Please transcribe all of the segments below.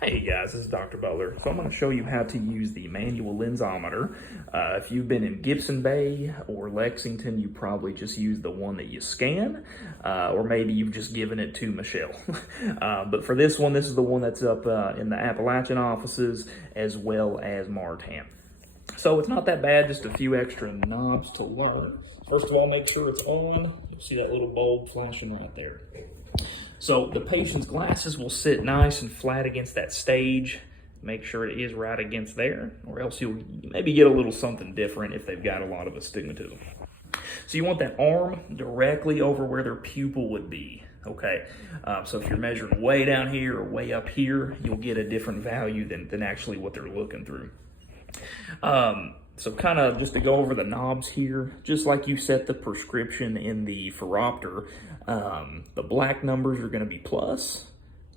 Hey guys, this is Dr. Butler. So I'm going to show you how to use the manual lensometer. If you've been in Gibson Bay or Lexington, you probably just use the one that you scan, or maybe you've just given it to Michelle. But for this one, this is the one that's up in the Appalachian offices as well as Martan. So it's not that bad, just a few extra knobs to learn. First of all, make sure it's on. You'll see that little bulb flashing right there. So the patient's glasses will sit nice and flat against that stage. Make sure it is right against there, or else you'll maybe get a little something different if they've got a lot of astigmatism. So you want that arm directly over where their pupil would be, okay? So if you're measuring way down here or way up here, you'll get a different value than actually what they're looking through. So kind of just to go over the knobs here, just like you set the prescription in the phoropter, the black numbers are going to be plus,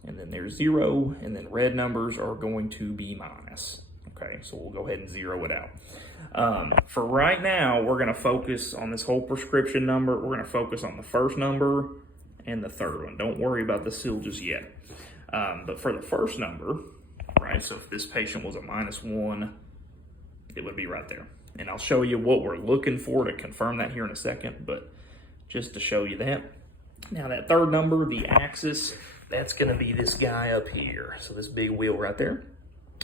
and then there's 0, and then red numbers are going to be minus. Okay, so we'll go ahead and zero it out. For right now, we're going to focus on this whole prescription number. We're going to focus on the first number and the third one. Don't worry about the seal just yet. But for the first number, right, so if this patient was a -1, it would be right there. And I'll show you what we're looking for to confirm that here in a second, but just to show you that. Now that third number, the axis, that's gonna be this guy up here. So this big wheel right there.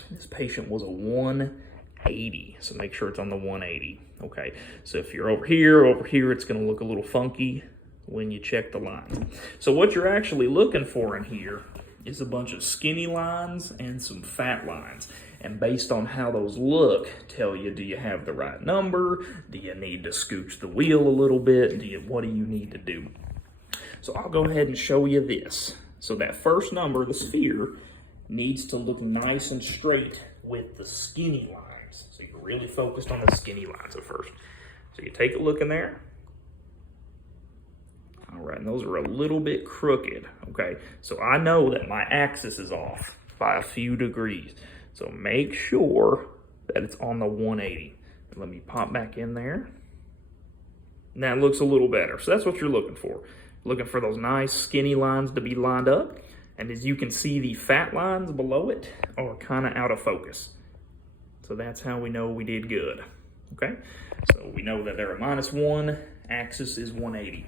This patient was a 180, so make sure it's on the 180, okay? So if you're over here, it's gonna look a little funky when you check the lines. So what you're actually looking for in here is a bunch of skinny lines and some fat lines. And based on how those look, tell you, do you have the right number? Do you need to scooch the wheel a little bit? What do you need to do? So I'll go ahead and show you this. So that first number, the sphere, needs to look nice and straight with the skinny lines. So you're really focused on the skinny lines at first. So you take a look in there. All right, and those are a little bit crooked, okay? So I know that my axis is off by a few degrees. So make sure that it's on the 180. Let me pop back in there. Now it looks a little better. So that's what you're looking for. Looking for those nice skinny lines to be lined up. And as you can see, the fat lines below it are kind of out of focus. So that's how we know we did good, okay? So we know that they're a -1, axis is 180.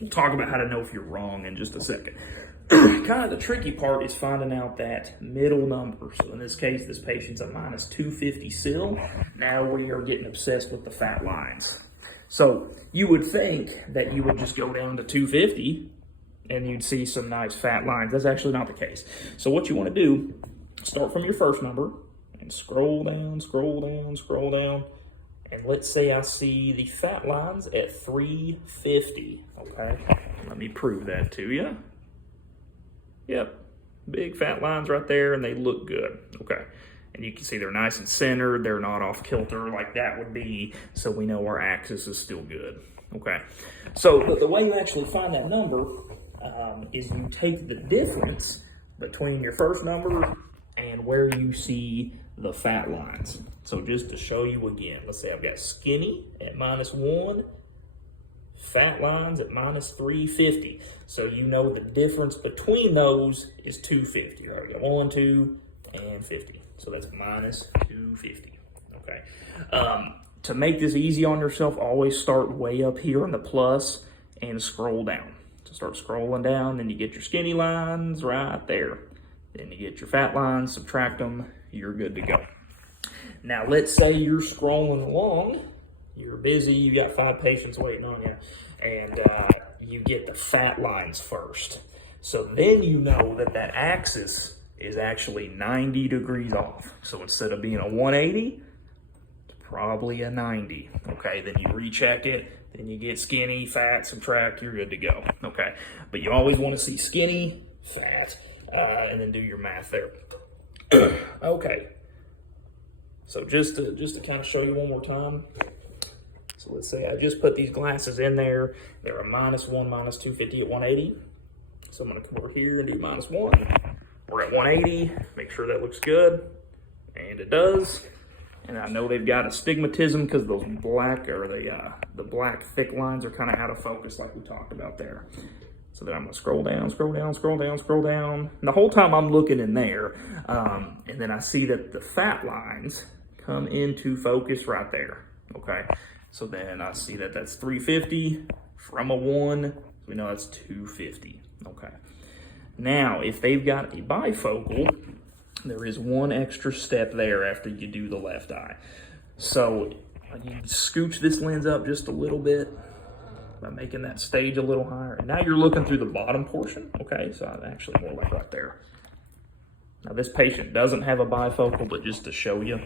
We'll talk about how to know if you're wrong in just a second. Kind of the tricky part is finding out that middle number. So in this case, this patient's a -250 SIL. Now we are getting obsessed with the fat lines. So you would think that you would just go down to 250 and you'd see some nice fat lines. That's actually not the case. So what you want to do, start from your first number and scroll down, scroll down, scroll down. And let's say I see the fat lines at 350, okay? Let me prove that to you. Yep, big fat lines right there, and they look good, okay? And you can see they're nice and centered, they're not off kilter like that would be, so we know our axis is still good, okay? So the way you actually find that number is you take the difference between your first number and where you see the fat lines. So just to show you again, let's say I've got skinny at -1, fat lines at -350. So you know the difference between those is 250. All right, we got 1, 2, and 50. So that's -250, okay? To make this easy on yourself, always start way up here on the plus and scroll down. So start scrolling down, then you get your skinny lines right there. Then you get your fat lines, subtract them, you're good to go. Now, let's say you're scrolling along, you're busy, you got 5 patients waiting on you, and you get the fat lines first. So then you know that that axis is actually 90 degrees off. So instead of being a 180, it's probably a 90, okay? Then you recheck it, then you get skinny, fat, subtract, you're good to go, okay? But you always want to see skinny, fat, and then do your math there. Okay. So just to kind of show you one more time. So let's say I just put these glasses in there. They're a -1, -250 at 180. So I'm gonna come over here and do -1. We're at 180, make sure that looks good. And it does. And I know they've got astigmatism because those black, or the black thick lines are kind of out of focus like we talked about there. So then I'm gonna scroll down, scroll down, scroll down, scroll down. And the whole time I'm looking in there, and then I see that the fat lines come into focus right there, okay? So then I see that that's 350 from a 1, so we know that's 250, okay? Now, if they've got a bifocal, there is one extra step there after you do the left eye. So you scooch this lens up just a little bit by making that stage a little higher. And now you're looking through the bottom portion, okay? So actually more like right there. Now this patient doesn't have a bifocal, but just to show you,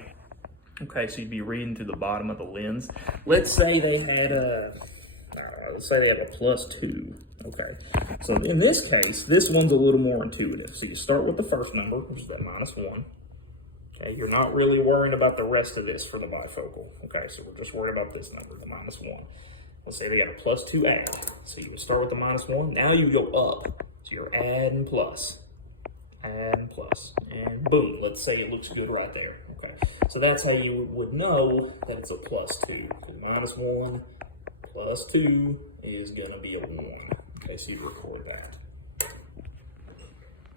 okay, so you'd be reading through the bottom of the lens. Let's say they had let's say they have a +2, okay? So in this case, this one's a little more intuitive. So you start with the first number, which is that -1. Okay, you're not really worrying about the rest of this for the bifocal. Okay, so we're just worried about this number, the -1. Let's say they got a +2 add. So you would start with the -1. Now you go up. So you're adding plus, and boom. Let's say it looks good right there. Okay, so that's how you would know that it's a +2. -1 + 2 is gonna be a 1. Okay, so you record that.